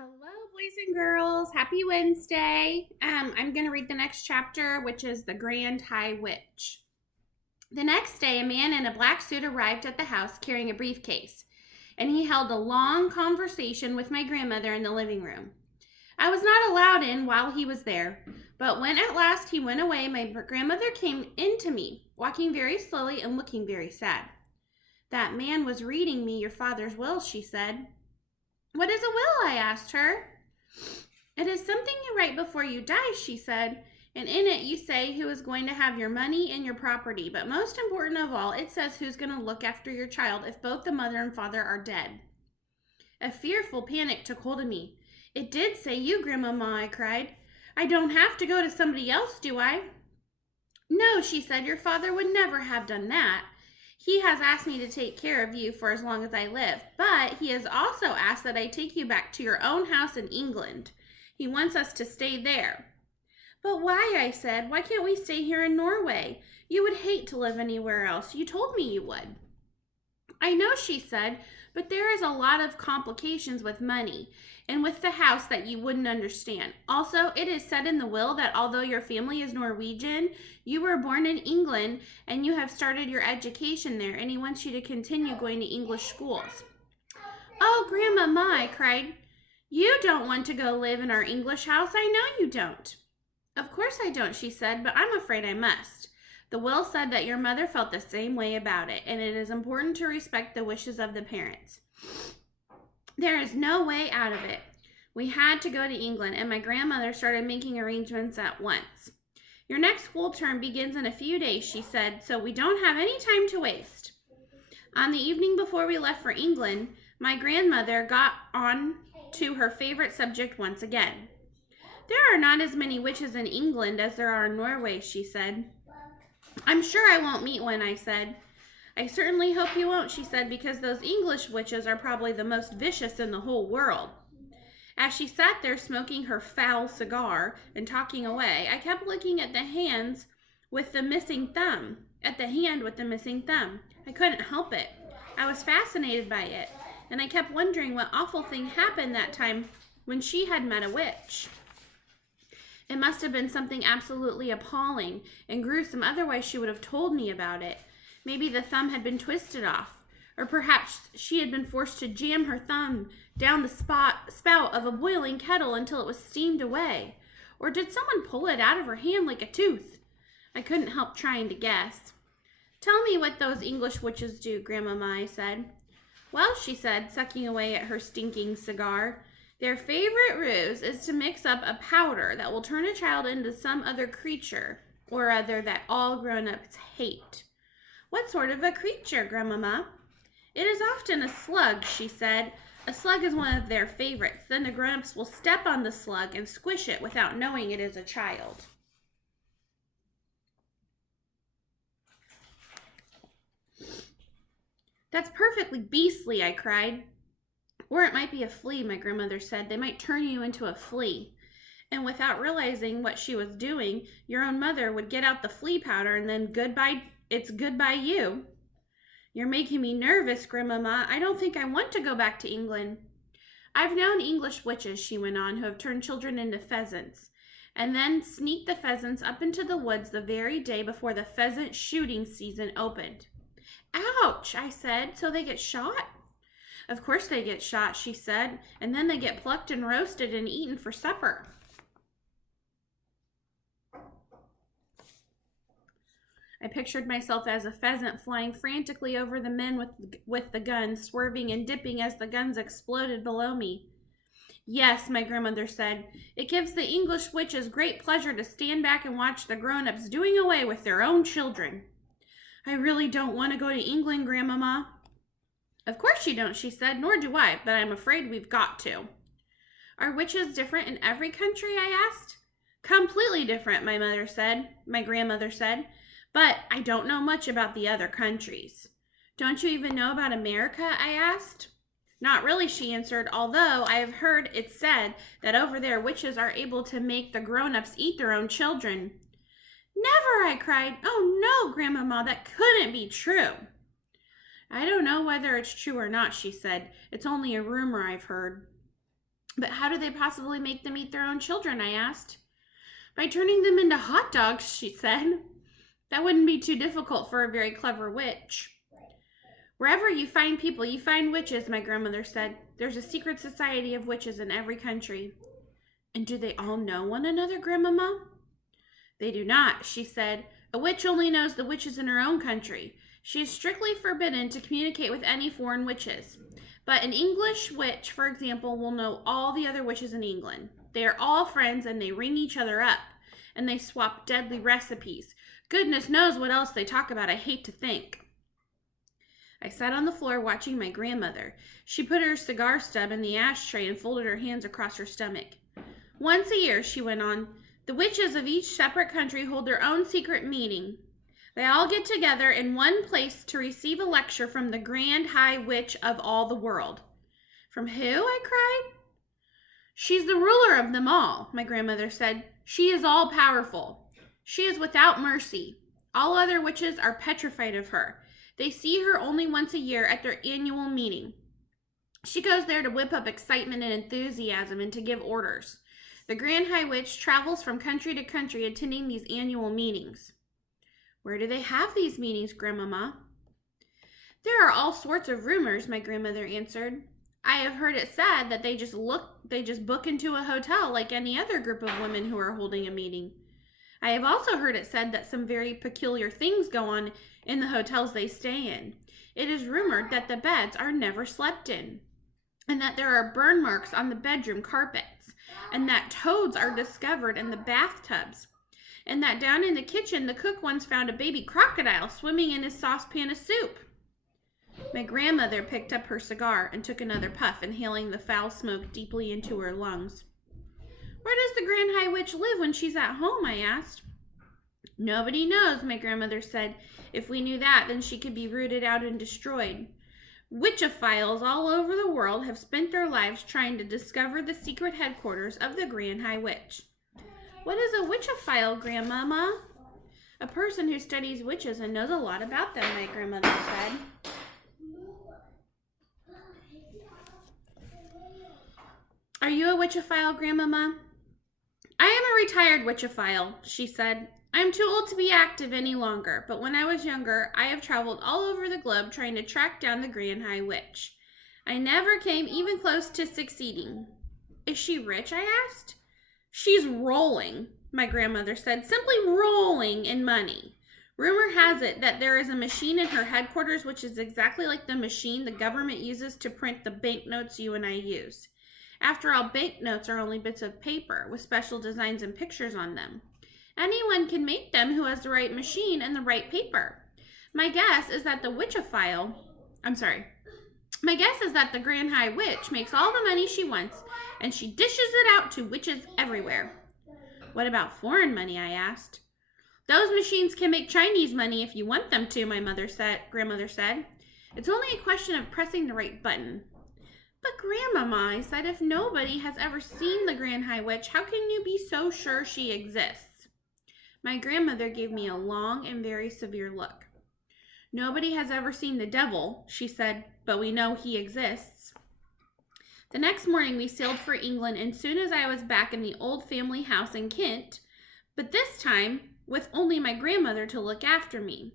Hello, boys and girls. Happy Wednesday. I'm going to read the next chapter, which is The Grand High Witch. The next day, a man in a black suit arrived at the house carrying a briefcase, and he held a long conversation with my grandmother in the living room. I was not allowed in while he was there, but when at last he went away, my grandmother came in to me, walking very slowly and looking very sad. That man was reading me your father's will, she said. What is a will? I asked her. It is something you write before you die, she said, and in it you say who is going to have your money and your property, but most important of all, it says who's going to look after your child if both the mother and father are dead. A fearful panic took hold of me. It did say you, Grandmama, I cried. I don't have to go to somebody else, do I? No, she said, your father would never have done that. He has asked me to take care of you for as long as I live, but he has also asked that I take you back to your own house in England. He wants us to stay there. But why, I said, why can't we stay here in Norway? You would hate to live anywhere else. You told me you would. I know, she said, but there is a lot of complications with money and with the house that you wouldn't understand. Also, it is said in the will that although your family is Norwegian, you were born in England and you have started your education there, and he wants you to continue going to English schools. Oh, Grandmama, I cried. You don't want to go live in our English house. I know you don't. Of course I don't, she said, but I'm afraid I must. The will said that your mother felt the same way about it, and it is important to respect the wishes of the parents. There is no way out of it. We had to go to England, and my grandmother started making arrangements at once. Your next school term begins in a few days, she said, so we don't have any time to waste. On the evening before we left for England, my grandmother got on to her favorite subject once again. There are not as many witches in England as there are in Norway, she said. I'm sure I won't meet one, I said. I certainly hope you won't, she said, because those English witches are probably the most vicious in the whole world. As she sat there smoking her foul cigar and talking away, I kept looking at the hand with the missing thumb. I couldn't help it. I was fascinated by it, and I kept wondering what awful thing happened that time when she had met a witch. It must have been something absolutely appalling and gruesome, otherwise she would have told me about it. Maybe the thumb had been twisted off, or perhaps she had been forced to jam her thumb down the spout of a boiling kettle until it was steamed away. Or did someone pull it out of her hand like a tooth? I couldn't help trying to guess. Tell me what those English witches do, Grandmama, I said. Well, she said, sucking away at her stinking cigar, their favorite ruse is to mix up a powder that will turn a child into some other creature or other that all grown-ups hate. What sort of a creature, Grandmama? It is often a slug, she said. A slug is one of their favorites. Then the grown-ups will step on the slug and squish it without knowing it is a child. That's perfectly beastly, I cried. Or it might be a flea, my grandmother said. They might turn you into a flea. And without realizing what she was doing, your own mother would get out the flea powder and then it's goodbye you. You're making me nervous, Grandmama. I don't think I want to go back to England. I've known English witches, she went on, who have turned children into pheasants, and then sneaked the pheasants up into the woods the very day before the pheasant shooting season opened. Ouch, I said. So they get shot? Of course they get shot, she said, and then they get plucked and roasted and eaten for supper. I pictured myself as a pheasant flying frantically over the men with the guns, swerving and dipping as the guns exploded below me. Yes, my grandmother said, it gives the English witches great pleasure to stand back and watch the grown-ups doing away with their own children. I really don't want to go to England, Grandmama. Of course you don't, she said, nor do I, but I'm afraid we've got to. Are witches different in every country, I asked. Completely different, my grandmother said, but I don't know much about the other countries. Don't you even know about America, I asked. Not really, she answered, although I have heard it said that over there witches are able to make the grown-ups eat their own children. Never, I cried. Oh no, Grandmama, that couldn't be true. I don't know whether it's true or not, she said. It's only a rumor I've heard. But how do they possibly make them eat their own children, I asked. By turning them into hot dogs, she said. That wouldn't be too difficult for a very clever witch. Wherever you find people, you find witches, my grandmother said. There's a secret society of witches in every country. And do they all know one another, Grandmama? They do not, she said. A witch only knows the witches in her own country. She is strictly forbidden to communicate with any foreign witches. But an English witch, for example, will know all the other witches in England. They are all friends and they ring each other up. And they swap deadly recipes. Goodness knows what else they talk about. I hate to think. I sat on the floor watching my grandmother. She put her cigar stub in the ashtray and folded her hands across her stomach. Once a year, she went on, the witches of each separate country hold their own secret meeting. They all get together in one place to receive a lecture from the Grand High Witch of all the world. From who? I cried. She's the ruler of them all, my grandmother said. She is all-powerful. She is without mercy. All other witches are petrified of her. They see her only once a year at their annual meeting. She goes there to whip up excitement and enthusiasm and to give orders. The Grand High Witch travels from country to country attending these annual meetings. Where do they have these meetings, Grandmama? There are all sorts of rumors, my grandmother answered. I have heard it said that they just book into a hotel like any other group of women who are holding a meeting. I have also heard it said that some very peculiar things go on in the hotels they stay in. It is rumored that the beds are never slept in, and that there are burn marks on the bedroom carpets, and that toads are discovered in the bathtubs, and that down in the kitchen the cook once found a baby crocodile swimming in his saucepan of soup. My grandmother picked up her cigar and took another puff, inhaling the foul smoke deeply into her lungs. Where does the Grand High Witch live when she's at home? I asked. Nobody knows, my grandmother said. If we knew that, then she could be rooted out and destroyed. Witchophiles all over the world have spent their lives trying to discover the secret headquarters of the Grand High Witch. What is a witchophile, Grandmama? A person who studies witches and knows a lot about them, my grandmother said. Are you a witchophile, Grandmama? I am a retired witchophile, she said. I am too old to be active any longer, but when I was younger, I have traveled all over the globe trying to track down the Grand High Witch. I never came even close to succeeding. Is she rich? I asked. She's rolling, my grandmother said, simply rolling in money. Rumor has it that there is a machine in her headquarters which is exactly like the machine the government uses to print the banknotes you and I use. After all, banknotes are only bits of paper with special designs and pictures on them. Anyone can make them who has the right machine and the right paper. My guess is that the Grand High Witch makes all the money she wants, and she dishes it out to witches everywhere. What about foreign money? I asked. Those machines can make Chinese money if you want them to, grandmother said. It's only a question of pressing the right button. But Grandmama, I said, if nobody has ever seen the Grand High Witch, how can you be so sure she exists? My grandmother gave me a long and very severe look. Nobody has ever seen the devil, she said, but we know he exists. The next morning we sailed for England, and soon as I was back in the old family house in Kent, but this time with only my grandmother to look after me.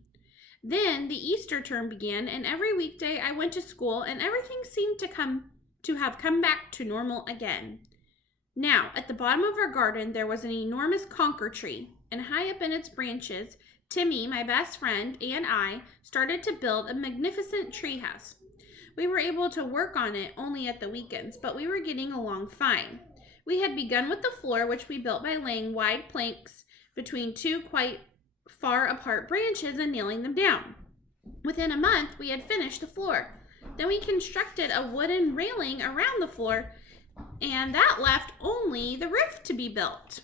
Then the Easter term began, and every weekday I went to school, and everything seemed to have come back to normal again. Now, at the bottom of our garden, there was an enormous conker tree, and high up in its branches, Timmy, my best friend, and I started to build a magnificent treehouse. We were able to work on it only at the weekends, but we were getting along fine. We had begun with the floor, which we built by laying wide planks between two quite far apart branches and nailing them down. Within a month, we had finished the floor. Then we constructed a wooden railing around the floor, and that left only the roof to be built.